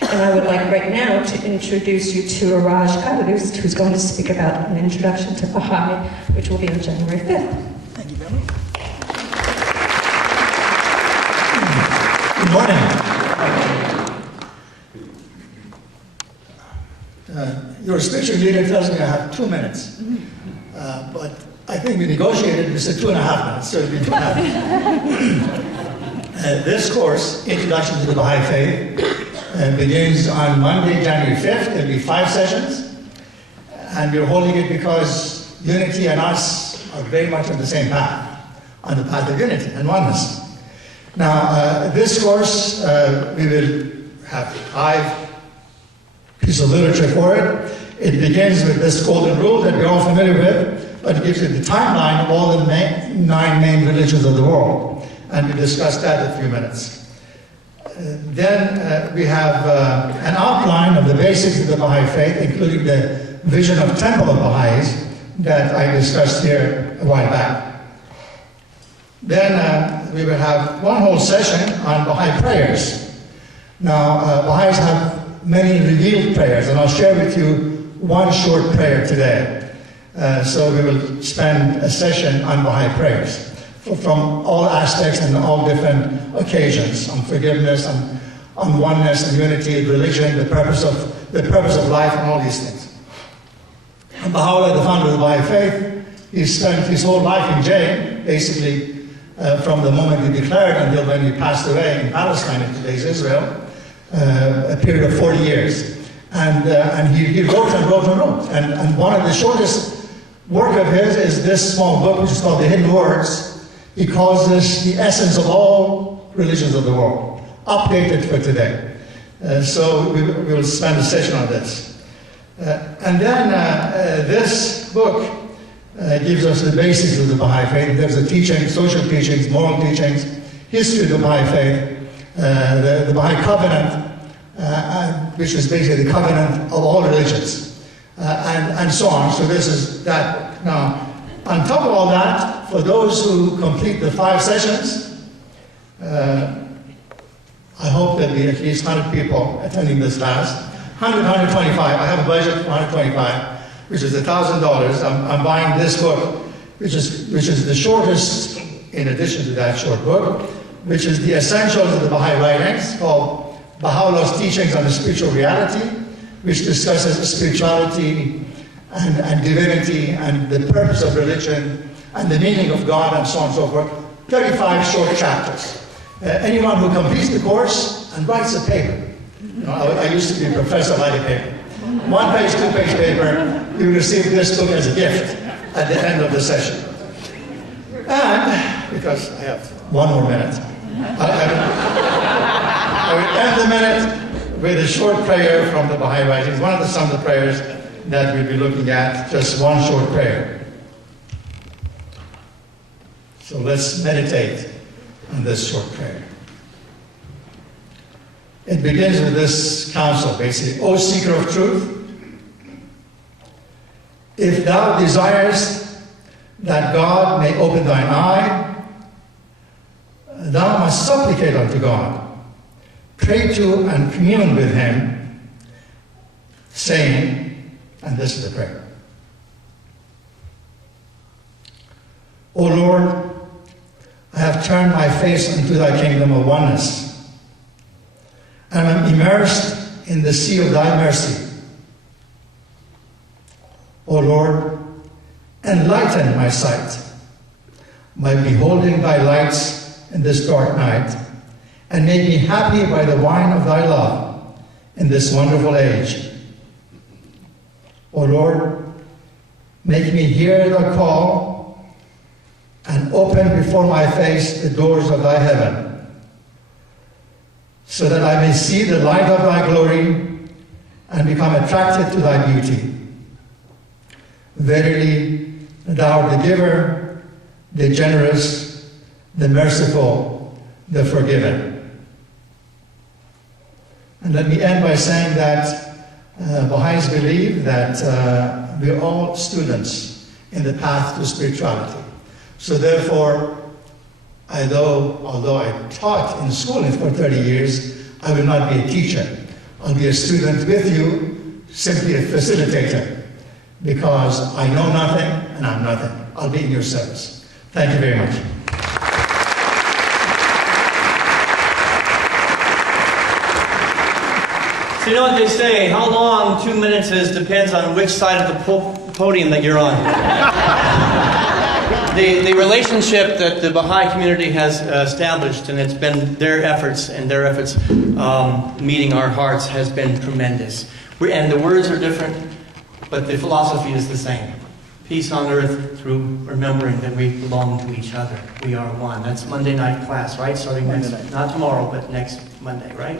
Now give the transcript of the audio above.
And I would like right now to introduce you to Raj Kadadus, who's going to speak about an introduction to Baha'i, which will be on January 5th. Thank you very much. Good morning. Your speaker leader tells me I have 2 minutes, but I think we negotiated, we said 2.5 minutes, so it'll be 2.5 minutes. This course, Introduction to the Baha'i Faith, begins on Monday, January 5th. It'll be 5 sessions, and we're holding it because Unity and us are very much on the same path, on the path of unity and oneness. Now, this course, we will have 5 pieces of literature for it. It begins with this golden rule that we're all familiar with, but it gives you the timeline of all the 9 main religions of the world. And we discussed that in a few minutes. Then we have an outline of the basics of the Baha'i Faith, including the vision of Temple of Baha'is that I discussed here a while back. Then we will have one whole session on Baha'i prayers. Now, Baha'is have many revealed prayers, and I'll share with you one short prayer today. So we will spend a session on Baha'i prayers from all aspects and all different occasions, on forgiveness, on oneness and unity, religion, the purpose of life, and all these things. And Baha'u'llah, the founder of the Baha'i Faith, he spent his whole life in jail, basically from the moment he declared until when he passed away in Palestine, in today's Israel, a period of 40 years. And he wrote and wrote and wrote. And one of the shortest work of his is this small book, which is called the Hidden Words. He calls this the essence of all religions of the world, updated for today. So we will spend a session on this. And then this book gives us the basics of the Baha'i Faith. There's the teachings, social teachings, moral teachings, history of the Baha'i Faith, the Baha'i Covenant, which is basically the covenant of all religions, and so on. So this is that. Now, on top of all that, for those who complete the 5 sessions, I hope there'll be at least 100 people attending this class. 100, 125. I have a budget for 125, which is $1,000. I'm buying this book, which is the shortest, in addition to that short book, which is the Essentials of the Baha'i Writings, called Baha'u'llah's Teachings on the Spiritual Reality, which discusses spirituality and divinity and the purpose of religion and the meaning of God and so on and so forth. 35 short chapters. Anyone who completes the course and writes a paper. You know, I used to be a professor, I like a paper. 1-page, 2-page paper, you will receive this book as a gift at the end of the session. And, because I have 1 more minute, I will end the minute with a short prayer from the Baha'i writings, one of some of the prayers that we'll be looking at, just one short prayer. So let's meditate on this short prayer. It begins with this counsel, basically. O seeker of truth, if thou desirest that God may open thine eye, thou must supplicate unto God, pray to and commune with him, saying, and this is the prayer. O Lord, I have turned my face unto thy kingdom of oneness, and am immersed in the sea of thy mercy. O Lord, enlighten my sight by beholding thy lights in this dark night, and make me happy by the wine of thy love in this wonderful age. O Lord, make me hear the call and open before my face the doors of thy heaven, so that I may see the light of thy glory and become attracted to thy beauty. Verily, thou art the giver, the generous, the merciful, the forgiven. And let me end by saying that Baha'is believe that we're all students in the path to spirituality. So therefore, although I taught in school for 30 years, I will not be a teacher. I'll be a student with you, simply a facilitator, because I know nothing and I'm nothing. I'll be in your service. Thank you very much. So you know what they say, how long 2 minutes is depends on which side of the podium that you're on. The relationship that the Baha'i community has established, and it's been their efforts meeting our hearts, has been tremendous. And the words are different, but the philosophy is the same. Peace on earth through remembering that we belong to each other. We are one. That's Monday night class, right? Starting next, not tomorrow, but next Monday, right?